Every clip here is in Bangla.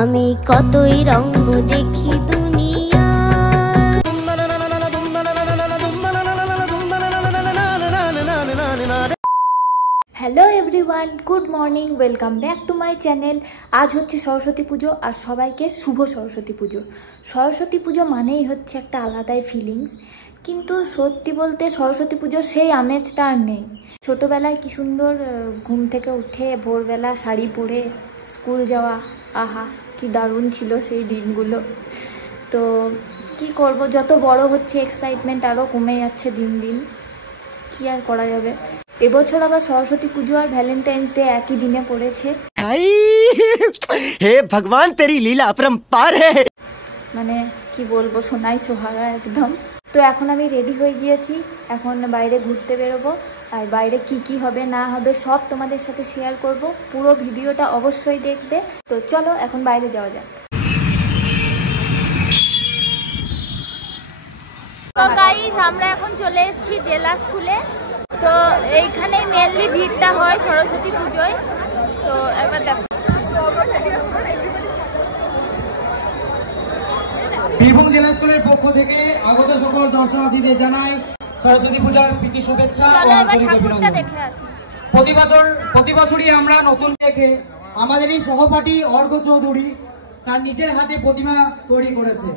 আমি কতই রঙ্গ দেখি দুনিয়া। Hello everyone, good morning, welcome back to my channel. আজ হচ্ছে সরস্বতী পুজো আর সবাইকে শুভ সরস্বতী পুজো। সরস্বতী পুজো মানেই হচ্ছে একটা আলাদাই ফিলিংস, কিন্তু সত্যি বলতে সরস্বতী পুজোর সেই আমেজটা আর নেই। ছোটোবেলায় কি সুন্দর ঘুম থেকে উঠে ভোরবেলা শাড়ি পরে স্কুল যাওয়া, আহা কি দারুণ ছিল সেই দিনগুলো। তো কি করব, যত বড় হচ্ছে এক্সাইটমেন্ট আরও কমে যাচ্ছে দিন দিন, কি আর করা যাবে। এবছর আবার সরস্বতী পুজো আর ভ্যালেন্টাইন্স ডে একই দিনে পড়েছে। হে ভগবান, তেরি লীলা अपरंपार है। মানে কি বলবো, সোনাই সোহাগা একদম। তো এখন আমি রেডি হয়ে গিয়েছি, এখন বাইরে ঘুরতে বেরোবো, আর বাইরে কি কি হবে না হবে সব তোমাদের সাথে শেয়ার করব। পুরো ভিডিওটা অবশ্যই দেখবে। তো চলো এখন বাইরে যাওয়া যাক। তো গাইস, আমরা এখন চলে এসেছি জেলা স্কুলে। তো এইখানেই মেনলি ভিড়টা হয় সরস্বতী পুজোয়। তো একবার দেখো, বীরভূম জেলা স্কুলের পক্ষ থেকে আগত সকল দর্শনার্থীদের জানাই সরস্বতী পূজার প্রীতি শুভেচ্ছা ও আন্তরিক অভিনন্দন। প্রতি বছরই আমরা নতুন দেখে আমাদেরই সহপাঠী অর্ঘ চৌধুরী তার নিজের হাতে প্রতিমা তৈরি করেছে।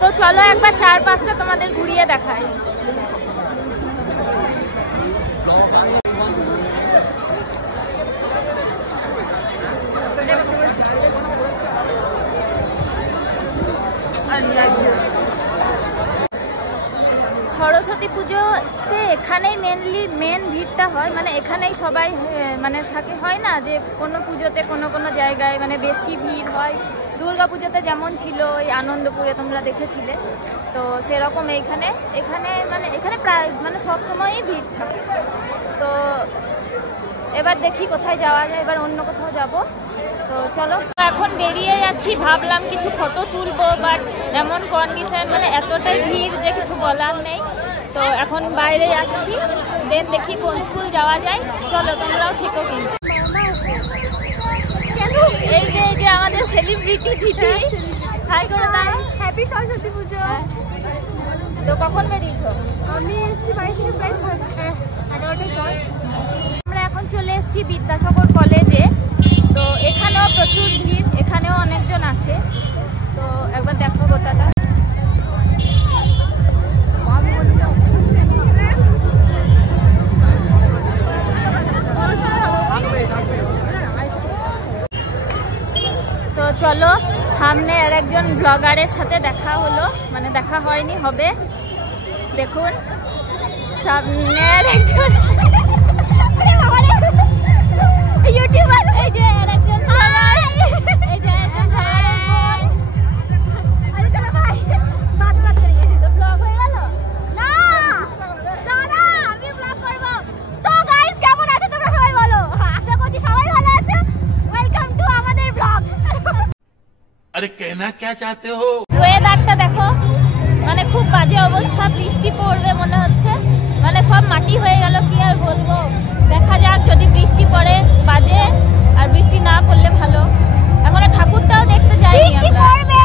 তো চলো একবার চার পাঁচটা তোমাদের ঘুরিয়ে দেখায়। সরস্বতী পুজোতে এখানেই মেন ভিড়টা হয়, মানে এখানেই সবাই মানে থাকে। হয় না যে কোনো পুজোতে কোনো জায়গায় মানে বেশি ভিড় হয়। দুর্গা পুজোতে যেমন ছিল ওই আনন্দপুরে তোমরা দেখেছিলে, তো সেরকম এখানে প্রায় মানে সব সময়ই ভিড় থাকে। তো এবার দেখি কোথায় যাওয়া যায়, এবার অন্য কোথাও যাব। তো চলো এখন বেরিয়ে যাচ্ছি, ভাবলাম কিছু ফটো তুলবো, বাট এমন কন্ডিশন মানে এতটাই ভিড় যে কিছু বলার নেই। তো এখন বাইরে যাচ্ছি, দেন দেখি কোন স্কুল যাওয়া যায়। চলো তোমরাও ঠিকও কিন্তু। এই যে আমাদের সেলিব্রিটি দিদি, হাই করে দাও। হ্যাপি সরস্বতী পুজো। তো কখন বেরিয়েছো? আমি এসেছি বাড়ি থেকে প্রায় 11টার পর। আমরা এখন চলে এসেছি বিদ্যাসাগর কলেজে। তো এখানেও প্রচুর ভিড়, এখানেও অনেকজন আসে। তো একবার দেখো গোটাটা। তো চলো, সামনে আর একজন ব্লগারের সাথে দেখা হলো, মানে দেখা হয়নি, হবে। দেখুন সামনে আর একজন ইউটিউবার, এই যে আর একজন ব্লগার, এই যে একজন ভাই। আরে চলো ভাই, বাদ করি। তো ব্লগ হয়ে গেল না দাদা, আমি ব্লগ করব। সো গাইস, কেমন আছো তোমরা সবাই বলো? আশা করছি সবাই ভালো আছো। ওয়েলকাম টু আমাদের ব্লগ। अरे कहना क्या चाहते हो? ওয়েদারটা দেখো, মানে খুব বাজে অবস্থা, বৃষ্টি পড়বে মনে হচ্ছে, মানে সব মাটি হয়ে গেল। কি আর বলবো, দেখা যাক, যদি বৃষ্টি পড়ে বাজে, আর বৃষ্টি না পড়লে ভালো। এখন ঠাকুরটাও দেখতে যাই। বৃষ্টি পড়বে,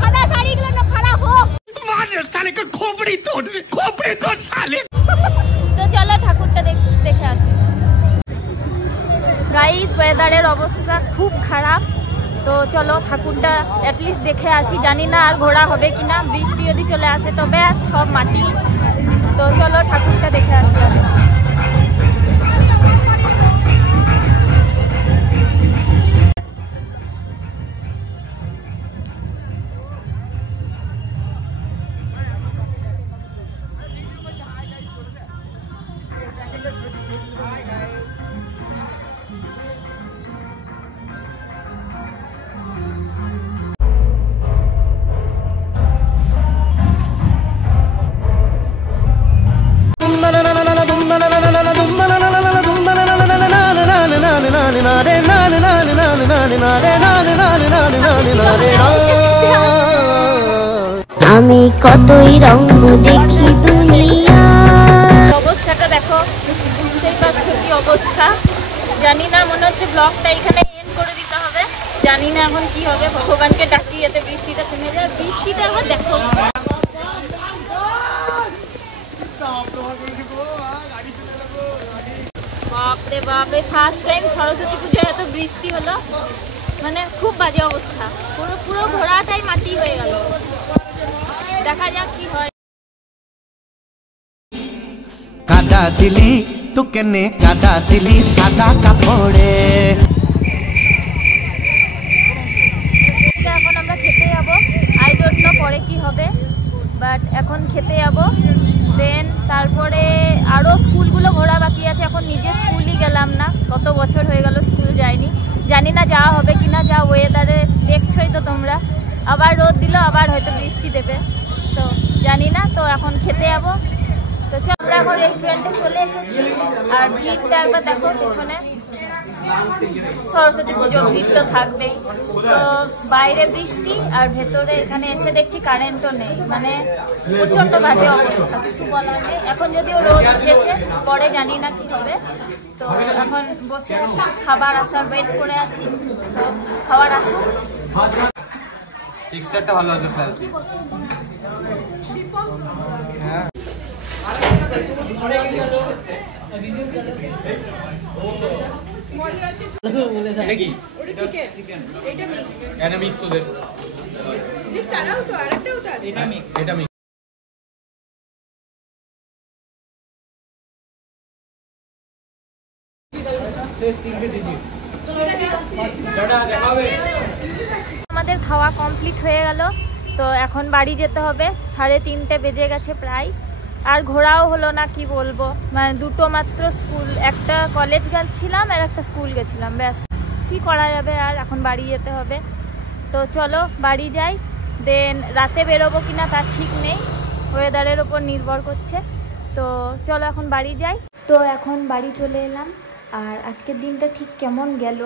সাদা শাড়িগুলো না খারাপ হোক। मार साले का खोपड़ी तोड़ साले। তো চলো ঠাকুরটা দেখে আসি। গাইস, ওয়েদারের অবস্থা খুব খারাপ। তো চলো ঠাকুরটা অ্যাটলিস্ট দেখে আসি। জানি না আর ঘোরা হবে কিনা, বৃষ্টি যদি চলে আসে তো ব্যাস সব মাটি। তো চলো ঠাকুরটা দেখে আসি। na na na na na na na আমি কতই রঙ দেখি দুনিয়া। অবস্থাটা দেখো, বুঝতেই পারছো কি অবস্থা। জানি না, মনে হচ্ছে ব্লগটা এখানে এন্ড করে দিতে হবে। জানি না এখন কি হবে, ভগবানকে ডাকি যাতে বৃষ্টিটা থেমে যায়। বৃষ্টিটা এখন দেখো, বাপরে বাপরে, ফার্স্ট টাইম সরস্বতী পুজোয় এত বৃষ্টি হলো, মানে খুব বাজে অবস্থা। পুরো পুরো ঘোড়াটাই মাটি হয়ে গেল। দেখা যাক কি হয়। কাদা দিলি তো কেনে কাদা দিলি সাদা কাপড়ে। এখন আমরা খেতে যাবো, আই ডোন্ট নো পরে কি হবে, বাট এখন খেতে যাবো। দেন তারপরে আরও স্কুলগুলো ঘোরা বাকি আছে। এখন নিজে স্কুলই গেলাম না, কত বছর হয়ে গেল স্কুল যাইনি। জানি না যাওয়া হবে কিনা, যা ওয়েদারে দেখছোই তো তোমরা। আবার রোদ দিল, আবার হয়তো বৃষ্টি দেবে, তো জানি না। তো এখন খেতে যাবো। তো চল, আমরা এখন রেস্টুরেন্টে চলে এসেছি। আর ভিড়টা একবার দেখো পেছনে, সরস্বতী পুজো ভিড় তো থাকবেই। তো বাইরে বৃষ্টি আর ভেতরে এখানে এসে দেখছি কারেন্টও নেই, মানে প্রচন্ড বাজে অবস্থা, কিছু বলার নেই। এখন যদিও রোদ উঠেছে, পরে জানি না কি হবে। তো এখন বসে আছি, খাবার আসার ওয়েট করে আছি। তো খাবার আসুক। টেক্সচারটা ভালো আছে ফ্ল্যাশি। হ্যাঁ, এটা কি? এটা মিক্স তোদের। এটা মিক্স। আমাদের খাওয়া কমপ্লিট হয়ে গেল। তো এখন বাড়ি যেতে হবে, 3:30 বেজে গেছে প্রায়। আর ঘোরাও হলো না, কি বলবো, মানে দুটো মাত্র স্কুল, একটা কলেজ গেছিলাম আর একটা স্কুল গেছিলাম, ব্যাস। কি করা যাবে আর, এখন বাড়ি যেতে হবে। তো চলো বাড়ি যাই। দেন রাতে বেরোবো কিনা তার ঠিক নেই, ওয়েদারের ওপর নির্ভর করছে। তো চলো এখন বাড়ি যাই। তো এখন বাড়ি চলে এলাম। আর আজকের দিনটা ঠিক কেমন গেল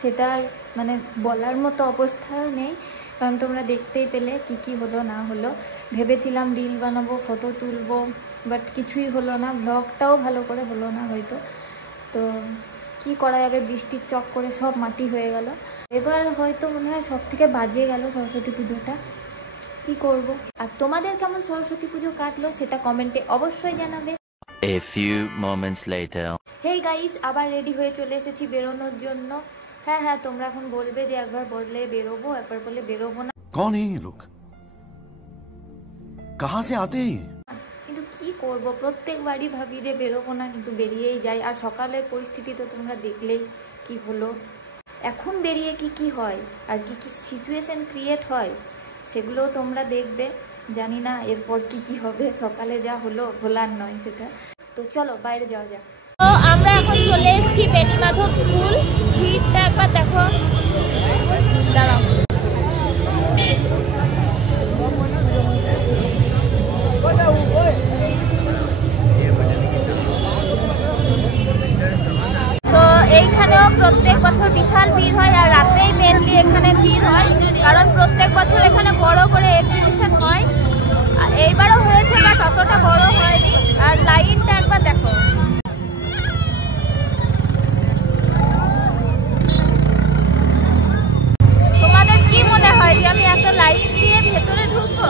সেটার মানে বলার মতো অবস্থাও নেই, কারণ তোমরা দেখতেই পেলে কি কি হলো না হলো। ভেবেছিলাম রিল বানাবো, ফটো তুলবো, বাট কিছুই হলো না। ব্লগটাও ভালো করে হলো না হয়তো। তো কি করা যাবে, বৃষ্টির চক করে সব মাটি হয়ে গেল। এবার হয়তো মনে হয় সব থেকে বাজে গেল সরস্বতী পুজোটা, কি করব। আর তোমাদের কেমন সরস্বতী পুজো কাটলো সেটা কমেন্টে অবশ্যই জানাবে। A few moments later. Hey guys, আবার রেডি হয়ে চলে এসেছি বেরোনোর জন্য। হ্যাঁ, তোমরা এখন বলবে যে একবার বললে বেরোবো, একবার বললে বেরোবো না। कौन है ये लोग? कहाँ से आते हैं? কিন্তু কি করব, প্রত্যেকবারই ভাবি যে বেরোবো না, কিন্তু বেরিয়েই যাই। আর সকালের পরিস্থিতি তো তোমরা দেখলেই কি হলো। এখন বেরিয়ে কি হয় আর কি সিচুয়েশন ক্রিয়েট হয় সেগুলোও তোমরা দেখবে। জানি না এরপর কি হবে, সকালে যা হলো ভোলার নয় সেটা। তো চলো বাইরে যাওয়া যাক। তো আমরা এখন চলে এসেছি বেণীমাধব স্কুল। ভিড়টা একবার দেখো, দাঁড়াও। তো এইখানেও প্রত্যেক বছর বিশাল ভিড় হয়, আর রাতেই মেনলি এখানে ভিড় হয়, কারণ প্রত্যেক বছর এখানে বড় করে এক্সিবিশন হয়। এইবারও হয়েছে, বাট অতটা বড় হয়নি। আর লাইনটা একবার দেখো। তোমাদের কি মনে হয় যে আমি এত লাইন দিয়ে ভেতরে ঢুকবো?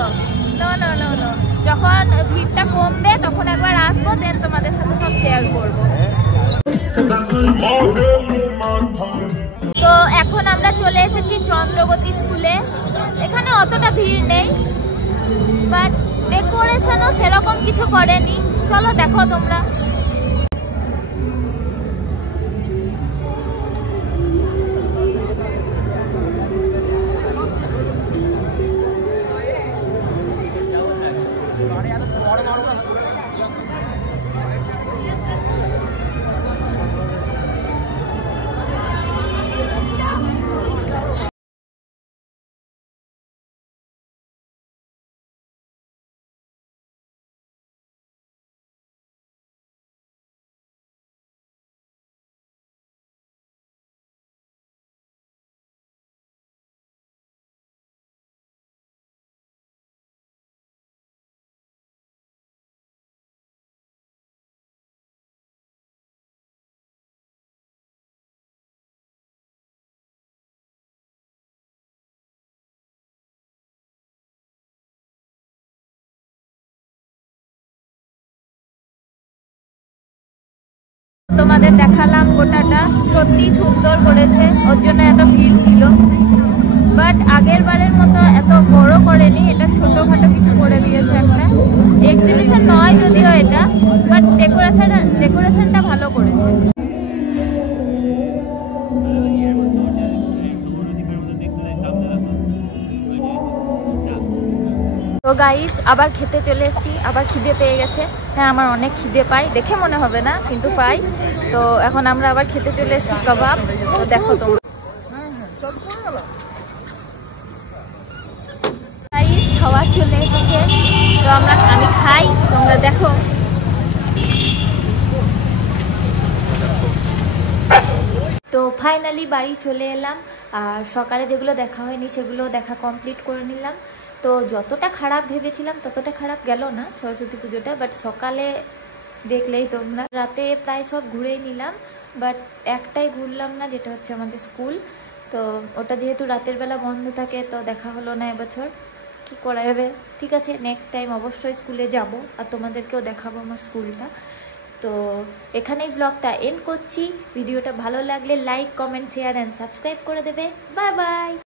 নো। যখন ভিড়টা কমবে তখন একবার আসবো, দেন তোমাদের সাথে সব শেয়ার করবো। তো এখন আমরা চলে এসেছি চন্দ্রগতি স্কুলে। এখানে অতটা ভিড় নেই, বাট ডেকোরেশনও সেরকম কিছু করেনি। চলো দেখো তোমরা। তোমাদের দেখালাম গোটাটা, সত্যি সুন্দর করেছে, ওর জন্য এত ভিড় ছিল। বাট আগের বারের মতো এত বড় করেনি, এটা ছোটখাটো কিছু করে দিয়েছে একটা। এক্সিবিশন নয় যদিও এটা, বাট ডেকোরেশনটা ভালো করেছে। তো গাইস আবার খেতে চলে এসেছি, আবার খিদে পেয়ে গেছে। হ্যাঁ আমার অনেক খিদে পাই, দেখে মনে হবে না কিন্তু পাই। তো এখন আমরা আবার খেতে চলে এসেছি কাবাব। তো দেখো তোমরা গাইস খাওয়া চলে এসেছে, তো আমি খাই, তোমরা দেখো। তো ফাইনালি বাড়ি চলে এলাম, আর সকালে যেগুলো দেখা হয়নি সেগুলো দেখা কমপ্লিট করে নিলাম। তো যতটা খারাপ ভেবেছিলাম ততটা খারাপ গেল না সরস্বতী পুজোটা, বাট সকালে দেখলেই তোমরা। রাতে প্রায় সব ঘুরেই নিলাম, বাট একটাই ঘুরলাম না, যেটা হচ্ছে আমাদের স্কুল। তো ওটা যেহেতু রাতের বেলা বন্ধ থাকে তো দেখা হলো না এবছর, কি করা যাবে। ঠিক আছে, নেক্সট টাইম অবশ্যই স্কুলে যাব আর তোমাদেরকেও দেখাবো আমার স্কুলটা। তো এখানেই ব্লগটা এন্ড করছি। ভিডিওটা ভালো লাগলে like, comment, share and subscribe করে দেবে। Bye bye.